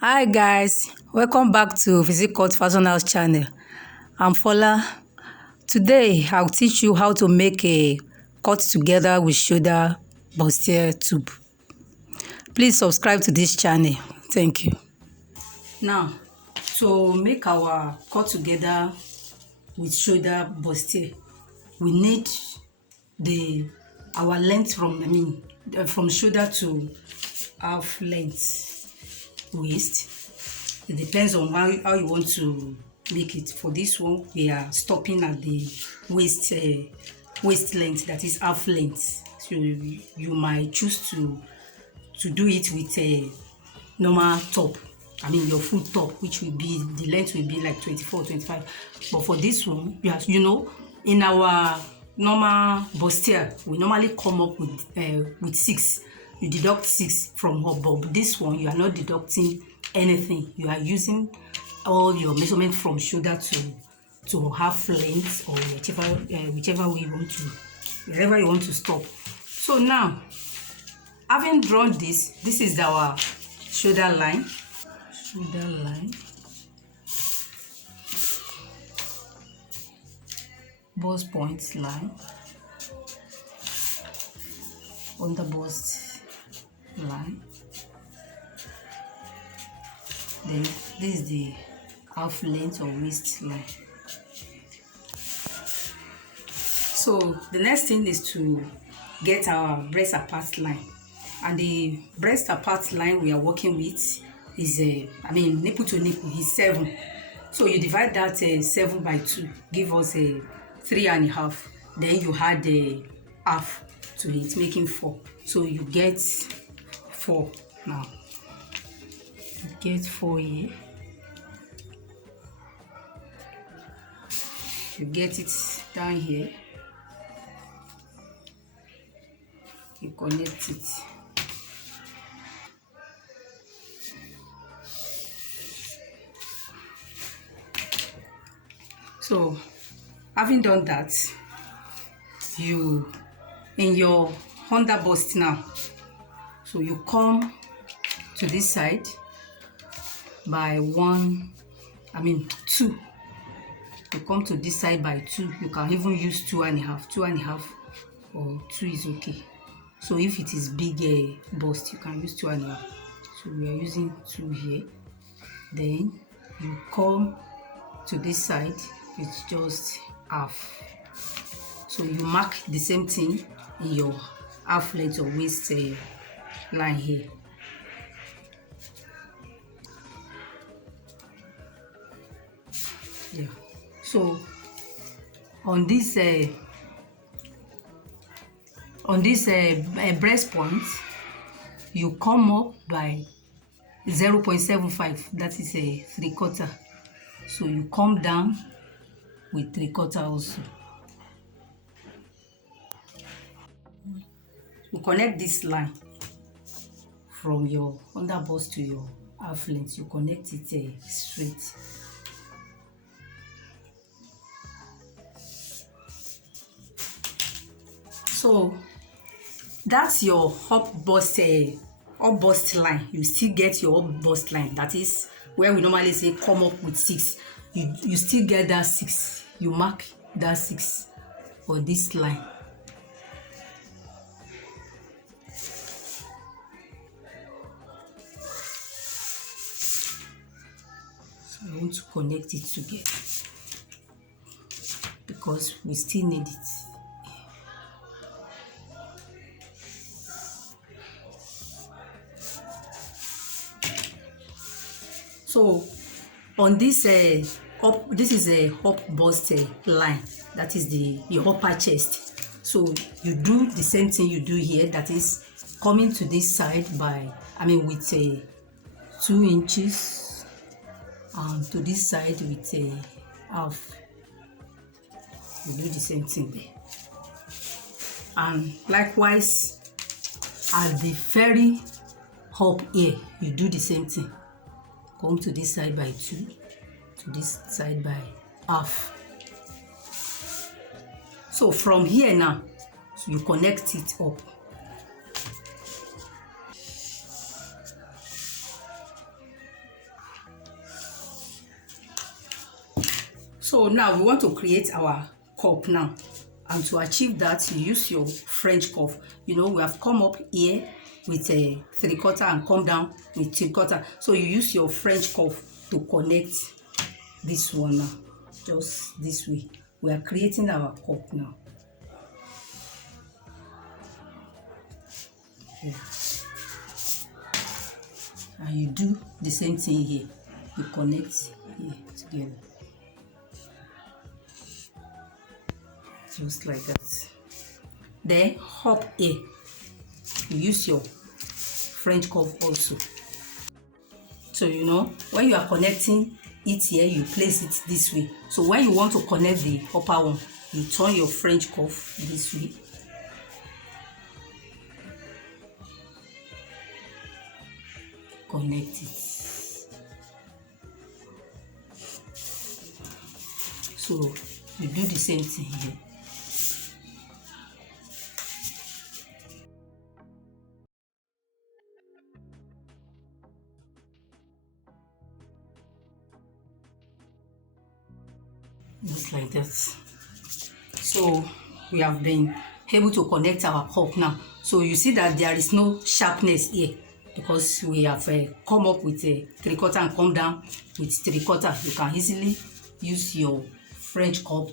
Hi guys, welcome back to Physique Fashion House channel. I'm Fola. Today I'll teach you how to make a cut together with shoulder bustier tube. Please subscribe to this channel. Thank you. Now, to make our cut together with shoulder bustier, we need our length from shoulder to half length waist. It depends on how you want to make it. For this one, we are stopping at the waist length, that is half length. So you might choose to do it with a normal top, your full top, which will be, the length will be like 24, 25. But for this one, in our normal bustier, we normally come up with 6. You deduct 6 from her, but this one you are not deducting anything. You are using all your measurement from shoulder to half length, or whichever way you want to, wherever you want to stop. So now, having drawn this is our shoulder line, bust point line, under bust line. Then this is the half length or waistline. So the next thing is to get our breast apart line, and the breast apart line we are working with is nipple to nipple is 7. So you divide that 7 by 2, give us a 3.5. Then you add a half to it, making 4. So you get 4 now. You get 4 here. You get it down here. You connect it. So, having done that, you in your under bust now. So you come to this side by 2. You come to this side by 2. You can even use 2.5, or 2 is okay. So if it is big bust, you can use 2.5. So we are using 2 here. Then you come to this side, it's just half. So you mark the same thing in your half length or waist line here. Yeah. So on this breast point, you come up by 0.75. That is a 3/4. So you come down with 3/4 also. You connect this line from your under bust to your half length. You connect it straight. So that's your up bust line. You still get your up bust line. That is where we normally say come up with 6. You still get that 6. You mark that 6 on this line. So I want to connect it together because we still need it. So on this this is a up bust line. That is the upper chest. So you do the same thing you do here. That is coming to this side by with 2 inches, and to this side with a half. You do the same thing there. And likewise at the very up here, you do the same thing. Come to this side by 2, to this side by half. So from here now, you connect it up. So now we want to create our cup now, and to achieve that you use your French cuff. You know, we have come up here with a 3/4 and come down with 3/4. So you use your French cuff to connect this one now, just this way. We are creating our cup now. Okay. And you do the same thing here. You connect here together, just like that. Then up here, you use your French cuff also. So you know, when you are connecting it here, you place it this way. So when you want to connect the upper one, you turn your French cuff this way. Connect it. So you do the same thing here. Just like that. So we have been able to connect our cup now. So you see that there is no sharpness here, because we have come up with a 3/4 and come down with 3/4. You can easily use your French cuff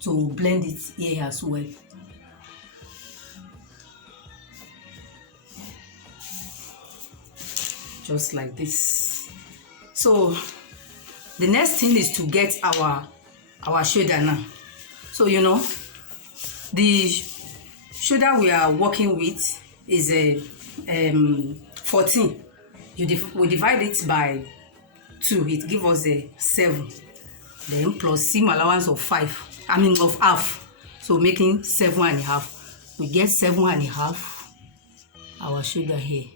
to blend it here as well. Just like this. So the next thing is to get our shoulder now. So you know, the shoulder we are working with is a 14. We divide it by 2, it gives us a 7. Then plus seam allowance of 5, of half, so making 7.5. We get 7.5 our shoulder here,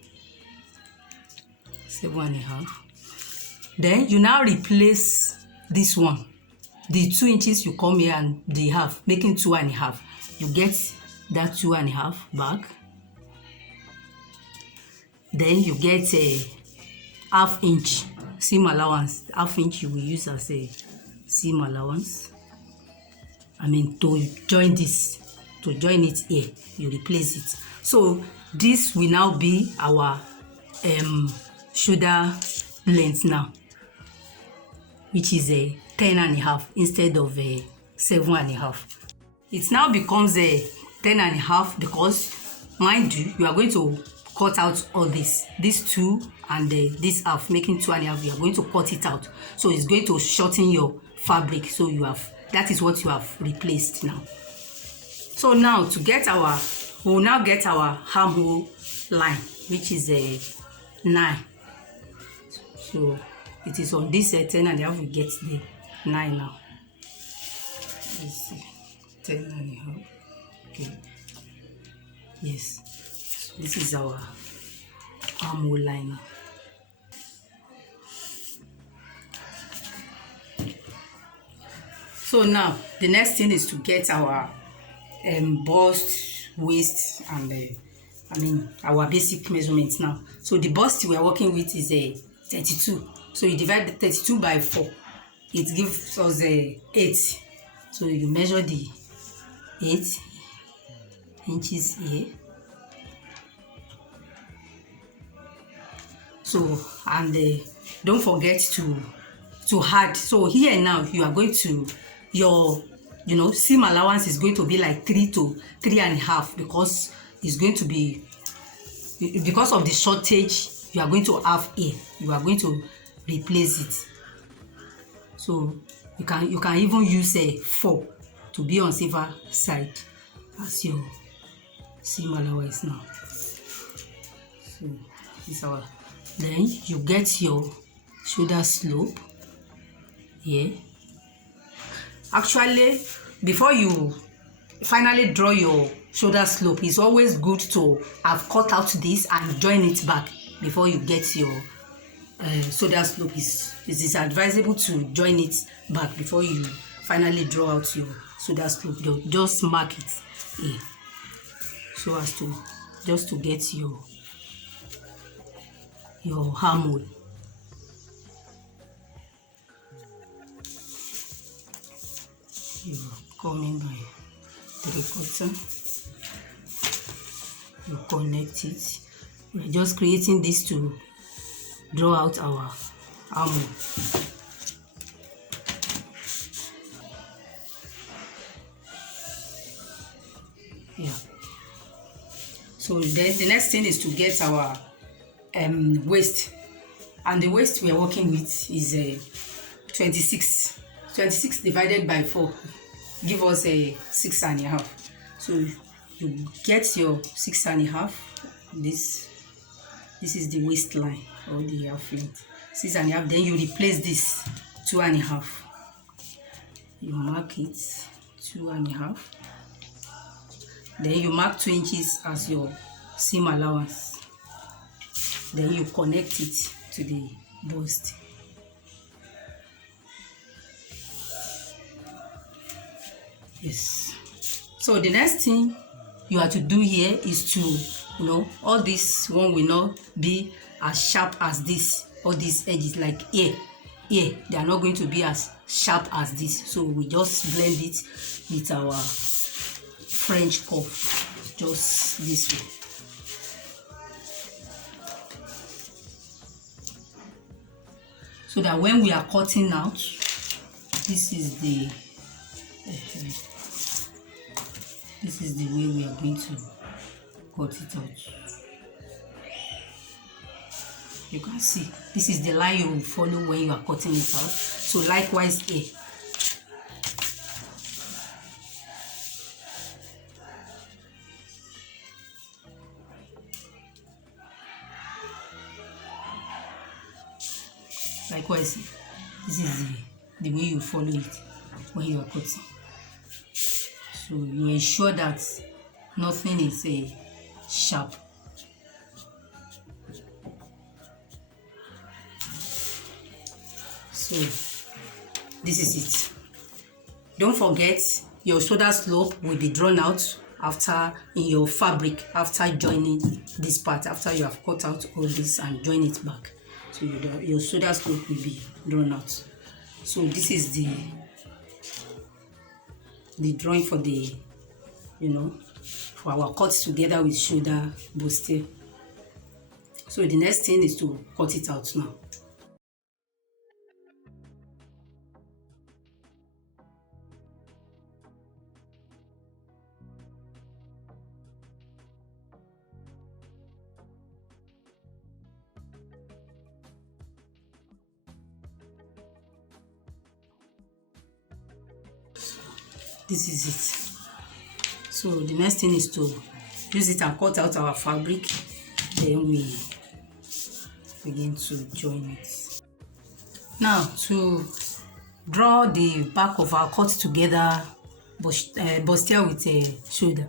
7.5. Then you now replace this one, the 2 inches, you come here and the half, making 2.5. You get that 2.5 back. Then you get a ½ inch seam allowance. ½ inch you will use as a seam allowance. To join this, to join it here, you replace it. So this will now be our shoulder length now, which is a 10.5 instead of a 7.5. It now becomes a 10.5 because, mind you are going to cut out all these 2 and this half, making 2.5. You are going to cut it out, so it's going to shorten your fabric. So that is what you have replaced now. So now to get we will now get our armhole line, which is a 9. So it is on this 10.5. We get the 9 now. Let's see, 10.5. Okay. Yes. So this is our armhole line. So now the next thing is to get our bust, waist, and our basic measurements now. So the bust we are working with is a 32. So you divide the 32 by 4, it gives us a 8. So you measure the 8 inches here. So don't forget to add. So here now you are going to, your seam allowance is going to be like 3 to 3.5, because it's going to be, because of the shortage you are going to have here, you are going to replace it. So you can even use a 4 to be on safer side as your seam allowance now. So this is our, then you get your shoulder slope here. Actually, before you finally draw your shoulder slope, it's always good to have cut out this and join it back before you get your shoulder slope. It is advisable to join it back before you finally draw out your shoulder slope. Just mark it here, so as to just to get your armhole. coming by 3/4. You connect it. We're just creating this to draw out our armhole. Yeah. So then the next thing is to get our waist, and the waist we are working with is 26. 26 divided by 4 give us a 6.5. So you get your 6.5. This is the waistline or the half length. 6.5. Then you replace this 2.5. You mark it 2.5. Then you mark 2 inches as your seam allowance. Then you connect it to the bust. Yes. So the next thing you have to do here is to, all this one will not be as sharp as this. All these edges, like here, they are not going to be as sharp as this. So we just blend it with our French curve, just this way. So that when we are cutting out, this is the way we are going to cut it out. You can see this is the line you will follow when you are cutting it out. So likewise here. Likewise, this is the way you follow it when you are cutting. So you ensure that nothing is sharp. So this is it. Don't forget your shoulder slope will be drawn out after in your fabric, after joining this part, after you have cut out all this and join it back. So your shoulder slope will be drawn out. So this is the drawing for the, for our cuts together with shoulder bustier. So the next thing is to cut it out now. This is it. So the next thing is to use it and cut out our fabric. Then we begin to join it. Now to draw the back of our cut together bustier with a shoulder.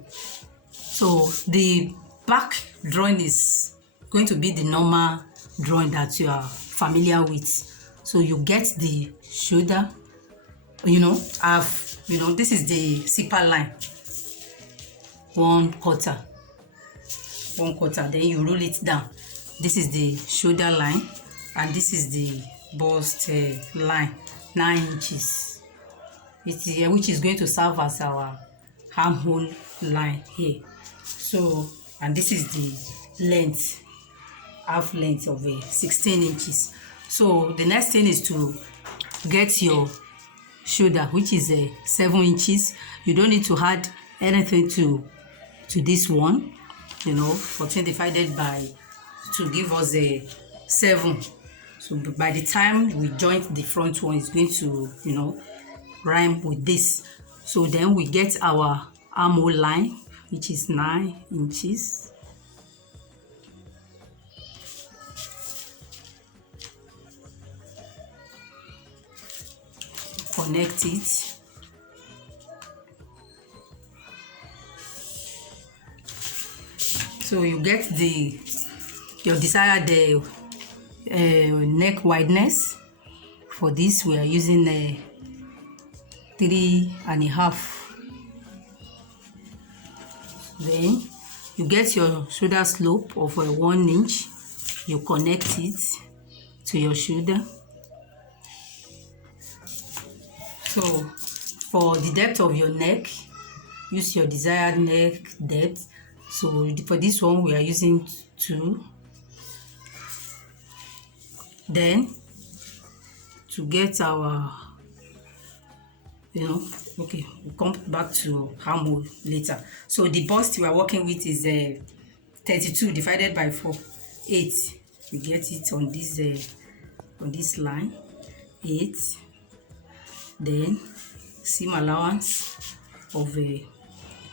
So the back drawing is going to be the normal drawing that you are familiar with. So you get the shoulder, this is the zipper line, 1/4, then you roll it down. This is the shoulder line, and this is the bust line, 9 inches, which is going to serve as our armhole line here. So, and this is the length, half length of 16 inches. So the next thing is to get your shoulder, which is 7 inches. You don't need to add anything to this one, 14 divided by to give us a 7. So by the time we join the front one, it's going to rhyme with this. So then we get our armhole line, which is 9 inches. Connect it. So you get your desired neck wideness. For this we are using 3.5. Then you get your shoulder slope of 1 inch. You connect it to your shoulder. So For the depth of your neck, use your desired neck depth. So for this one we are using 2. Then to get our, okay, we'll come back to armhole later. So the bust we are working with is 32 divided by 4, 8. We get it on this line, 8. Then seam allowance of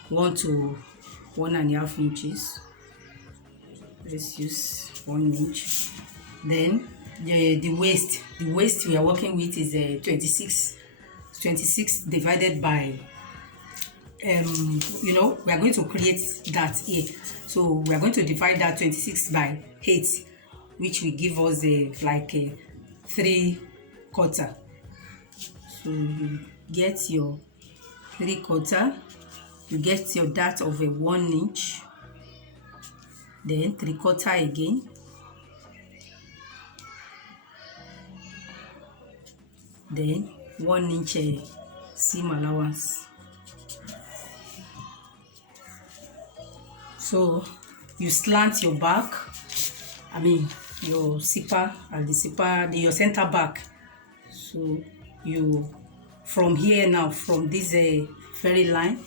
1 to 1.5 inches. Let's use 1 inch. Then the waist we are working with is 26 divided by we are going to create that here. So we are going to divide that 26 by 8, which will give us like a 3/4. So you get your 3/4, you get your dart of a 1 inch, then 3/4 again, then 1 inch seam allowance. So you slant your back, your zipper and the zipper, your center back. So you, from here now, from this very line,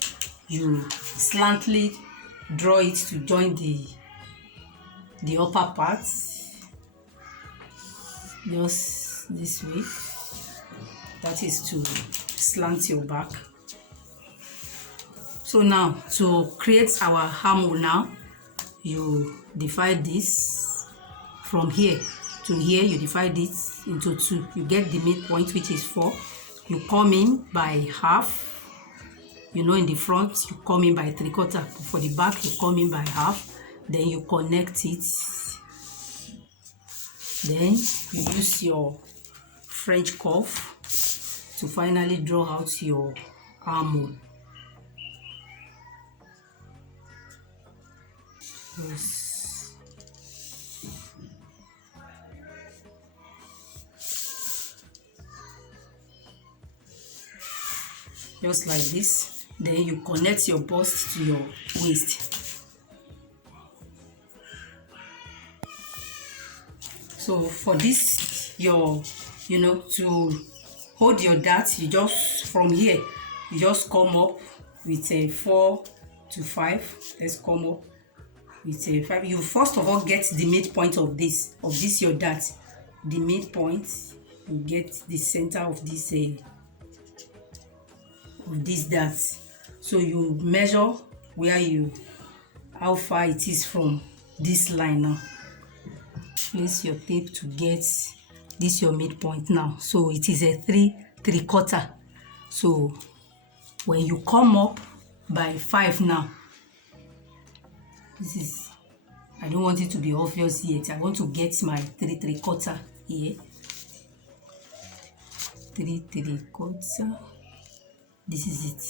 you slantly draw it to join the upper part, just this way. That is to slant your back. So now to create our armhole, now you divide this from here to here. You divide it into 2. You get the midpoint, which is 4. You come in by half. In the front you come in by 3/4. For the back you come in by half. Then you connect it. Then you use your French curve to finally draw out your armhole. Yes. Just like this. Then you connect your bust to your waist. So for this, to hold your dart, you just, from here, you just come up with a 4 to 5. Let's come up with a 5. You first of all get the midpoint of this your dart. The midpoint, you get the center of this dart. So you measure how far it is from this line now. Place your tape to get this your midpoint now. So it is a 3/4. So when you come up by 5 now, this is, I don't want it to be obvious yet. I want to get my 3/4 here. 3/4. This is it.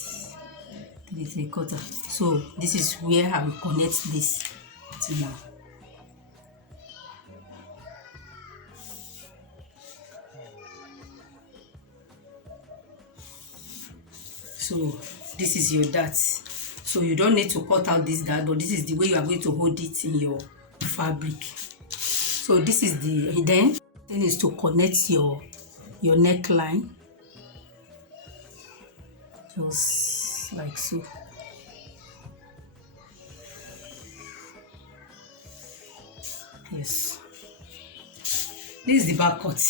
3/4. So this is where I will connect this to now. So this is your dart. So you don't need to cut out this dart, but this is the way you are going to hold it in your fabric. So this is then is to connect your neckline, just like so. Yes, this is the back cut.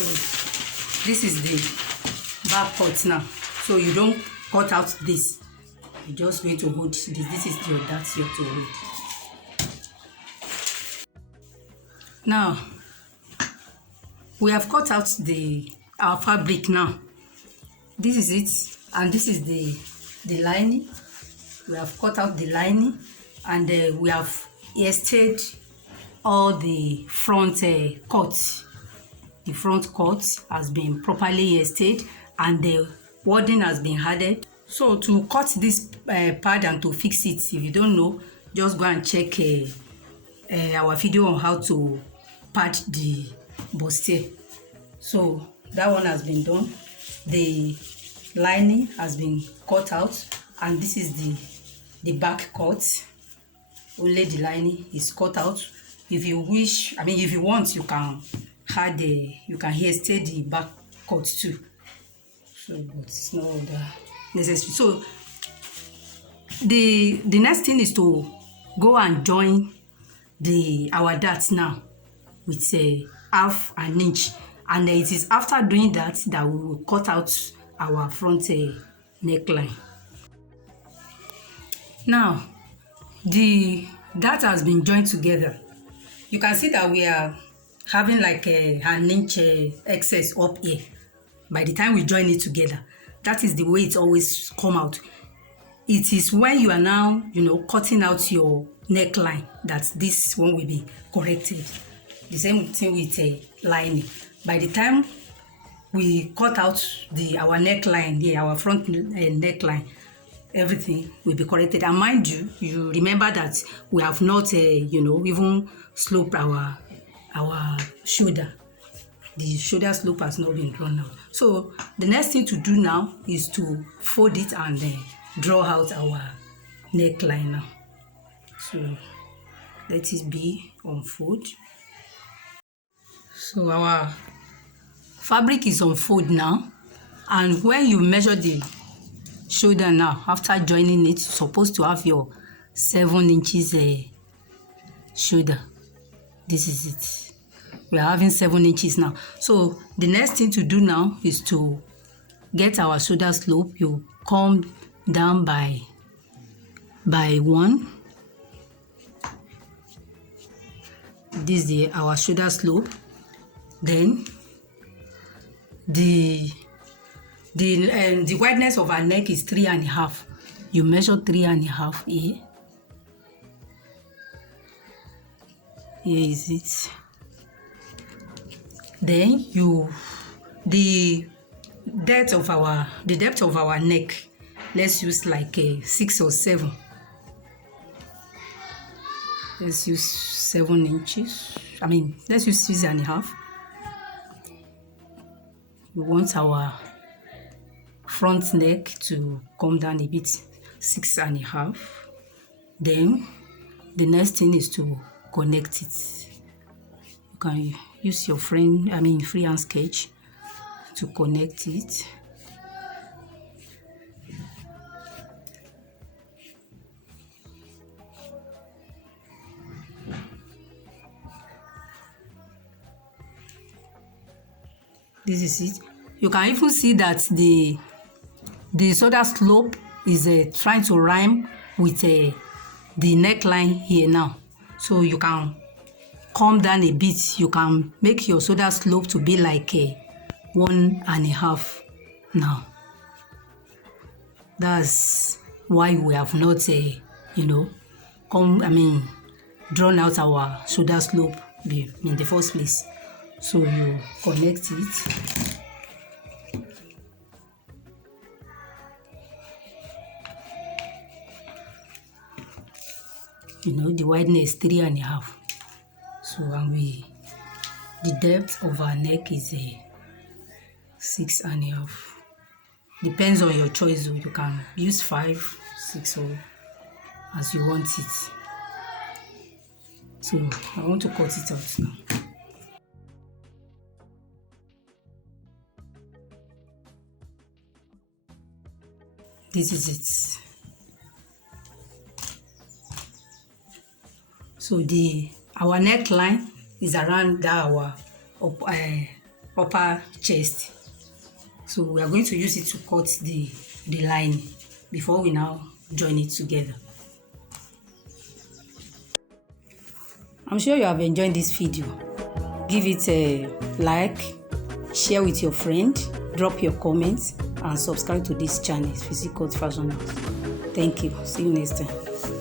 So this is the back cut now. So you don't cut out this. You're just going to hold this. This is your dart you have to hold. Now we have cut out our fabric now. This is it, and this is the lining. We have cut out the lining, and we have ear stayed all the front cuts. The front cut has been properly hairstayed and the wording has been added. So to cut this pad and to fix it, if you don't know, just go and check our video on how to pad the bustier. So that one has been done. The lining has been cut out, and this is the back cut. Only the lining is cut out. If you wish, I mean, if you want, you can add you can hairstay the back cut too. So, but it's not necessary. So the next thing is to go and join our darts now with half an inch, and it is after doing that that we will cut out our front neckline. Now that has been joined together. You can see that we are having like an inch excess up here. By the time we join it together, that is the way it always come out. It is when you are now, cutting out your neckline that this one will be corrected. The same thing with lining. By the time we cut out our neckline, our front neckline, everything will be corrected. And mind you, you remember that we have not, even sloped our shoulder. The shoulder slope has not been drawn out. So the next thing to do now is to fold it and draw out our neckline now. So let it be on fold. So our fabric is on fold now, and when you measure the shoulder now, after joining it, you're supposed to have your 7 inches shoulder. This is it. We are having 7 inches now. So the next thing to do now is to get our shoulder slope. You come down by 1. This is our shoulder slope. Then the wideness of our neck is 3.5. You measure 3.5 here. Here is it. Then the depth of our neck, let's use like 6 or 7. Let's use 7 inches. I mean, let's use 6.5. We want our front neck to come down a bit, 6.5. Then the next thing is to connect it. You can use your freehand sketch to connect it. This is it. You can even see that the shoulder slope is trying to rhyme with the neckline here now. So you can come down a bit. You can make your shoulder slope to be like 1.5 now. That's why we have not drawn out our shoulder slope in the first place. So you connect it. The wideness is 3.5. So the depth of our neck is 6.5. Depends on your choice, though. You can use 5, 6, or as you want it. So I want to cut it out now. This is it. So our neckline is around our upper chest. So we are going to use it to cut the lining before we now join it together. I'm sure you have enjoyed this video. Give it a like, share with your friend, drop your comments, and subscribe to this channel, Physique Fashion House. Thank you. See you next time.